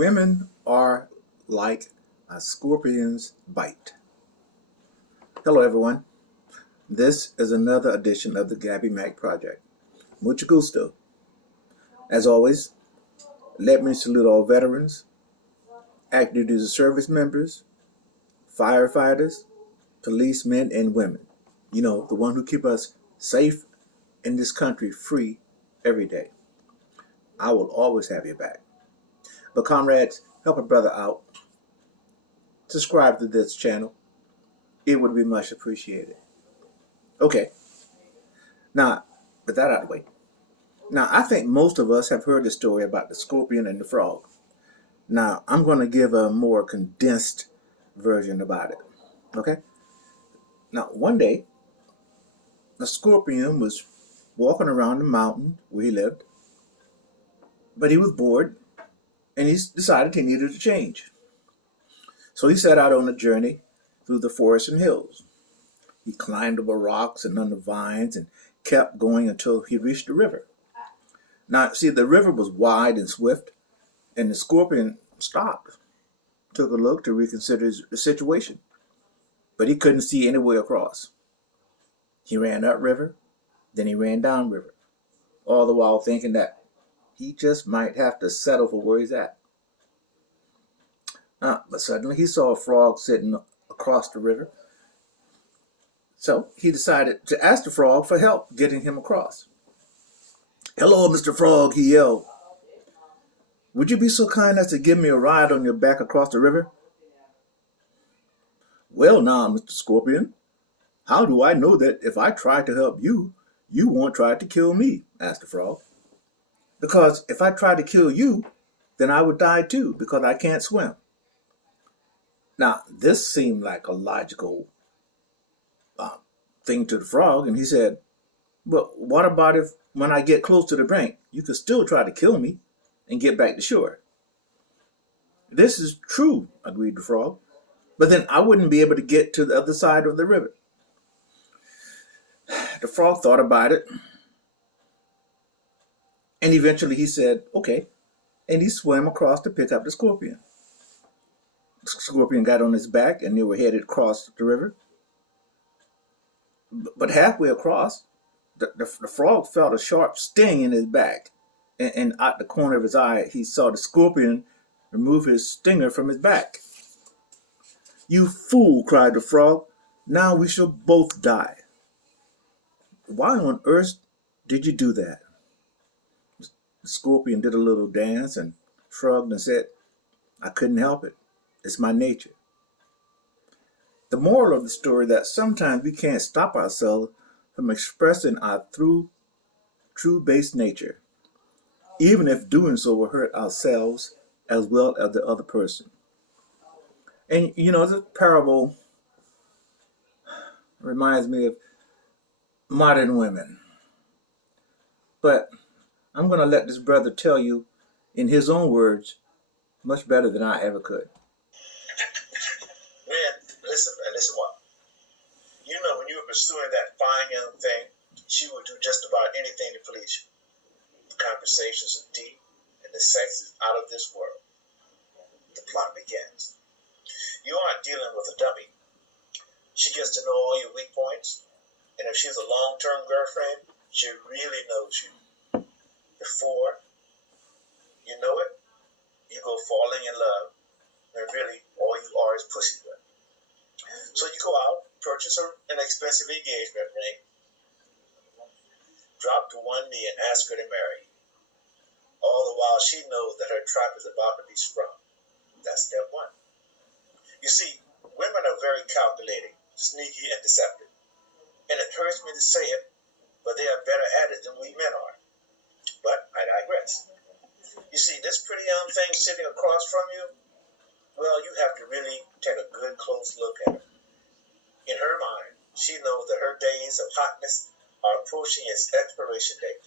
Women are like a scorpion's bite. Hello, everyone. This is another edition of the Gabby Mac Project. Mucho gusto. As always, let me salute all veterans, active duty service members, firefighters, policemen, and women. You know, the one who keep us safe in this country free every day. I will always have your back. But comrades, help a brother out. Subscribe to this channel. It would be much appreciated. Okay, now, with that out of the way. Now, I think most of us have heard the story about the scorpion and the frog. Now, I'm going to give a more condensed version about it. Okay? Now, one day, the scorpion was walking around the mountain where he lived, but he was bored and he decided he needed a change. So he set out on a journey through the forest and hills. He climbed over rocks and under vines and kept going until he reached the river. Now, see, the river was wide and swift, and the scorpion stopped, took a look to reconsider the situation, but he couldn't see any way across. He ran upriver, then he ran downriver, all the while thinking that he just might have to settle for where he's at. But suddenly he saw a frog sitting across the river, so he decided to ask the frog for help getting him across. "Hello, Mr. Frog," he yelled. "Would you be so kind as to give me a ride on your back across the river?" "Well, now, Mr. Scorpion, how do I know that if I try to help you, you won't try to kill me?" asked the frog. "Because if I tried to kill you, then I would die too, because I can't swim." Now, this seemed like a logical thing to the frog, and he said, "But what about if when I get close to the bank, you could still try to kill me and get back to shore?" "This is true," agreed the frog, "but then I wouldn't be able to get to the other side of the river." The frog thought about it, and eventually he said, "Okay," and he swam across to pick up the scorpion. The scorpion got on his back, and they were headed across the river. But halfway across, the frog felt a sharp sting in his back, and out the corner of his eye, he saw the scorpion remove his stinger from his back. "You fool," cried the frog, "now we shall both die." "Why on earth did you do that?" The scorpion did a little dance and shrugged and said, "I couldn't help it. It's my nature." The moral of the story is that sometimes we can't stop ourselves from expressing our true base nature, even if doing so will hurt ourselves as well as the other person. And you know, this parable reminds me of modern women. But I'm going to let this brother tell you in his own words much better than I ever could. Men, listen and listen what. You know, when you were pursuing that fine young thing, she would do just about anything to please you. The conversations are deep, and the sex is out of this world. The plot begins. You aren't dealing with a dummy. She gets to know all your weak points, and if she's a long-term girlfriend, she really knows you. Before you know it, you go falling in love, and really all you are is pussy whip. So you go out, purchase an expensive engagement ring, drop to one knee and ask her to marry you. All the while she knows that her trap is about to be sprung. That's step one. You see, women are very calculating, sneaky, and deceptive. And it hurts me to say it, but they are better at it than we men are. But I digress. You see, this pretty young thing sitting across from you, well, you have to really take a good close look at her. In her mind, she knows that her days of hotness are approaching its expiration date,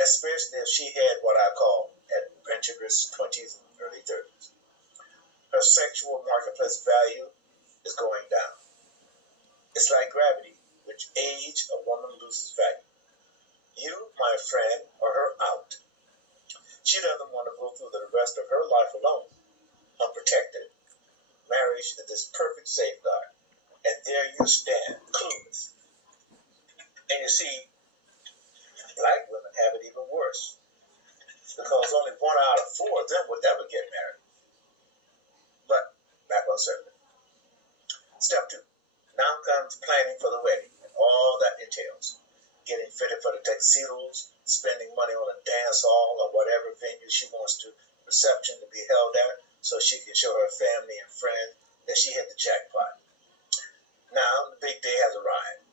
especially if she had what I call adventurous 20s and early 30s. Her sexual marketplace value is going down. It's like gravity. With age, a woman loses value. You, my friend, are her out. She doesn't want to go through the rest of her life alone, unprotected. Marriage is this perfect safeguard. And there you stand, clueless. And you see, black women have it even worse, because only 1 out of 4 of them would ever get married. But back on circuit. Step 2. Now comes planning for the wedding and all that entails. Getting fitted for the tuxedos, spending money on a dance hall or whatever venue she wants to reception to be held at, so she can show her family and friends that she hit the jackpot. Now the big day has arrived.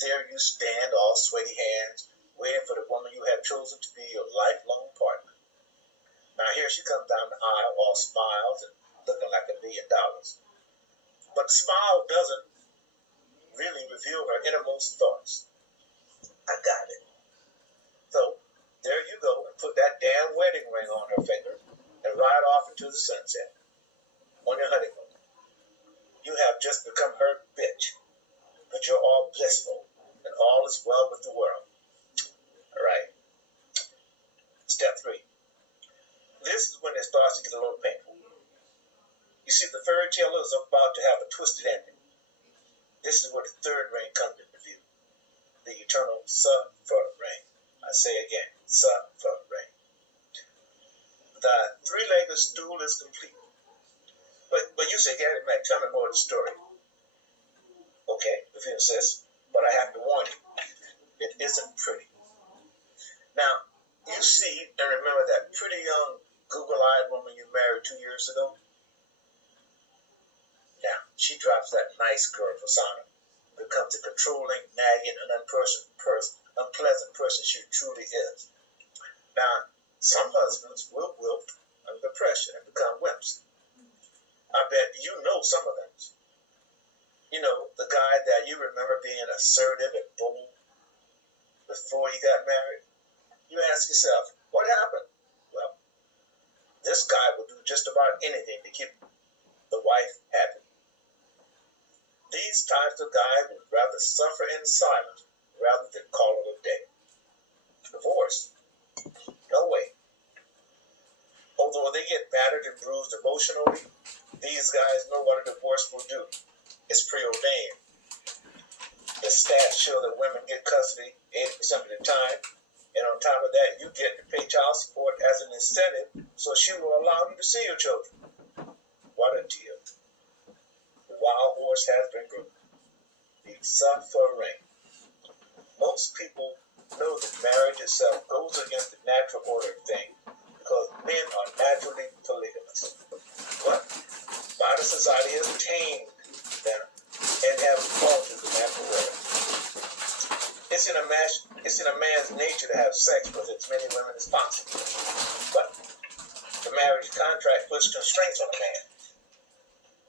There you stand, all sweaty hands, waiting for the woman you have chosen to be your lifelong partner. Now here she comes down the aisle, all smiles and looking like $1 million. But the smile doesn't really reveal her innermost thoughts. I got it. So there you go, and put that damn wedding ring on her finger and ride off into the sunset on your honeymoon. You have just become her bitch, but you're all blissful and all is well with the world. All right. Step 3. This is when it starts to get a little painful. You see, the fairy tale is about to have a twisted ending. This is where the third ring comes into view. The eternal sulfur ring. I say again, sulfur ring. The 3-legged stool is complete. But you say, Gary, man, tell me more of the story. Okay, if you insist, but I have to warn you, it isn't pretty. Now, you see and remember that pretty young Google-eyed woman you married 2 years ago? Now, she drops that nice girl persona, becomes a controlling, nagging, and unpleasant person she truly is. Now, some husbands will wilt under pressure and become wimps. I bet you know some of them. You know, the guy that you remember being assertive and bold before he got married. You ask yourself, what happened? Well, this guy will do just about anything to keep the wife happy. These types of guys would rather suffer in silence rather than call it a day. Divorce? No way. Although they get battered and bruised emotionally, these guys know what a divorce will do. It's preordained. The stats show that women get custody 80% of the time, and on top of that, you get to pay child support as an incentive, so she will allow you to see your children. What a deal. The wild horse has been groomed. The sulfur ring. Most people know that marriage itself goes against the natural order of things, because men are naturally polygamous. But modern society has tamed them and have altered the natural order. It's in a man's nature to have sex with as many women as possible. But the marriage contract puts constraints on a man.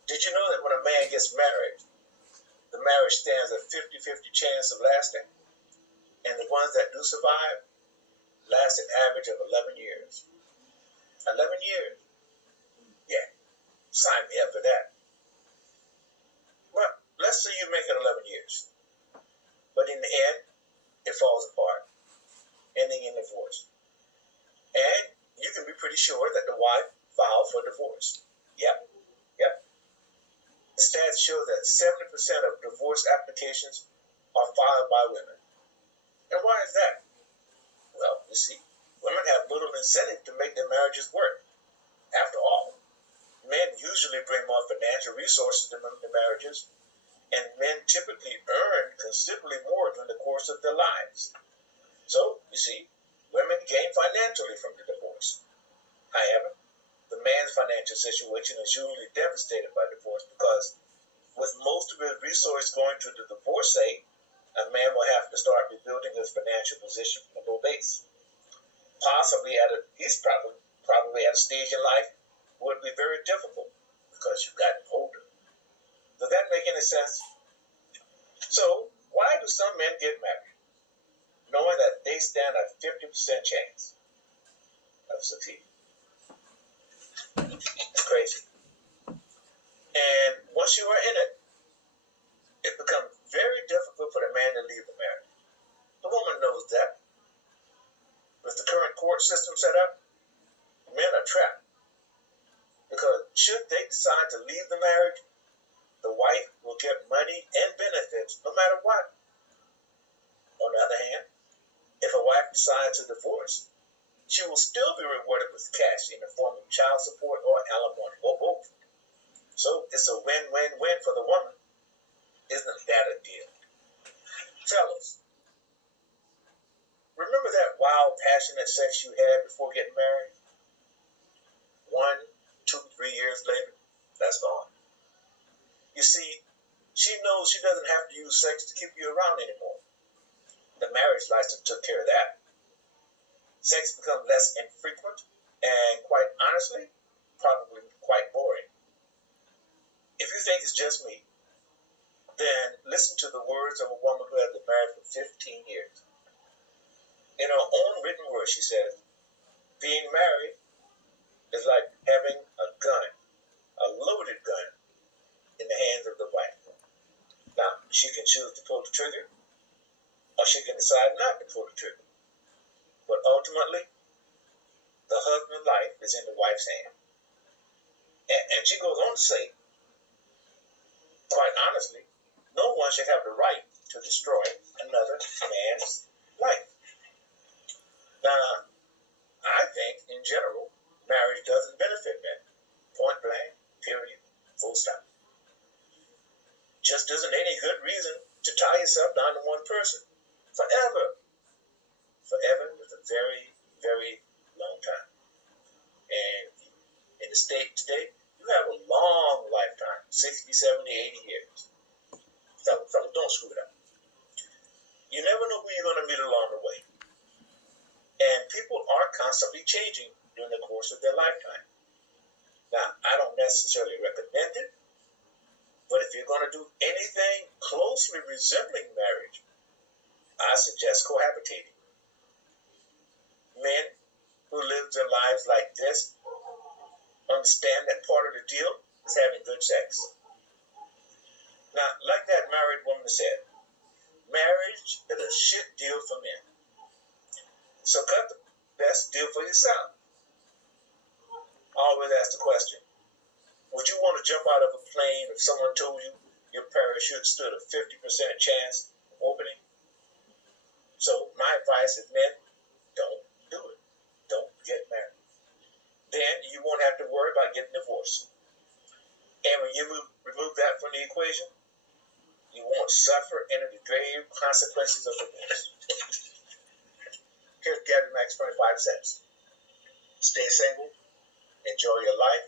Did you know that when a man gets married, the marriage stands a 50-50 chance of lasting? And the ones that do survive last an average of 11 years. 11 years. Yeah, sign me up for that. But let's say you make it 11 years. But in the end, it falls apart, ending in divorce. And you can be pretty sure that the wife filed for divorce. Yep. The stats show that 70% of divorce applications are filed by women. And why is that? Well, you see, women have little incentive to make their marriages work. After all, men usually bring more financial resources to the marriages, and men typically earn considerably more during the course of their lives. So, you see, women gain financially from the divorce. However, the man's financial situation is usually devastated by divorce because with most of his resources going to the divorcee, a man will have to start rebuilding his financial position from a low base. He's probably at a stage in life where it would be very difficult because you've gotten older. Does that make any sense? So, why do some men get married, knowing that they stand a 50% chance of succeeding? It's crazy. And once you are in it, it becomes very difficult for the man to leave the marriage. The woman knows that. With the current court system set up, men are trapped because should they decide to leave the marriage, the wife will get money and benefits no matter what. On the other hand, if a wife decides to divorce, she will still be rewarded with cash in the form of child support or alimony, or both. So it's a win-win-win for the woman. Isn't that a deal? Fellas, remember that wild, passionate sex you had before getting married? 1, 2, 3 years later, that's gone. You see, she knows she doesn't have to use sex to keep you around anymore. The marriage license took care of that. Sex becomes less infrequent and, quite honestly, probably quite boring. If you think it's just me, then listen to the words of a woman who has been married for 15 years. In her own written words, she says, being married is like having a gun, a loaded gun, in the hands of the wife. Now, she can choose to pull the trigger, or she can decide not to pull the trigger. But ultimately, the husband's life is in the wife's hand. And she goes on to say, quite honestly, no one should have the right to destroy another man's life. Now, I think, in general, marriage doesn't benefit men. Point blank, period, full stop. Just isn't any good reason to tie yourself down to one person forever. Forever is a very, very long time. And in the state today, you have a long lifetime, 60, 70, 80 years. Fellas, don't screw it up. You never know who you're going to meet along the way. And people are constantly changing during the course of their lifetime. Now, I don't necessarily recommend it, but if you're going to do anything closely resembling marriage, I suggest cohabitating. Men who live their lives like this understand that part of the deal is having good sex. Now, like that married woman said, marriage is a shit deal for men. So cut the best deal for yourself. I always ask the question, would you want to jump out of a plane if someone told you your parachute stood a 50% chance of opening? So my advice is, men, don't do it. Don't get married. Then you won't have to worry about getting divorced. And when you remove that from the equation, you won't suffer any of the grave consequences of divorce. Here's Gabby Max 25 cents. Stay single, enjoy your life,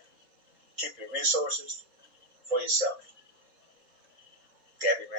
keep your resources for yourself. Gabby Max.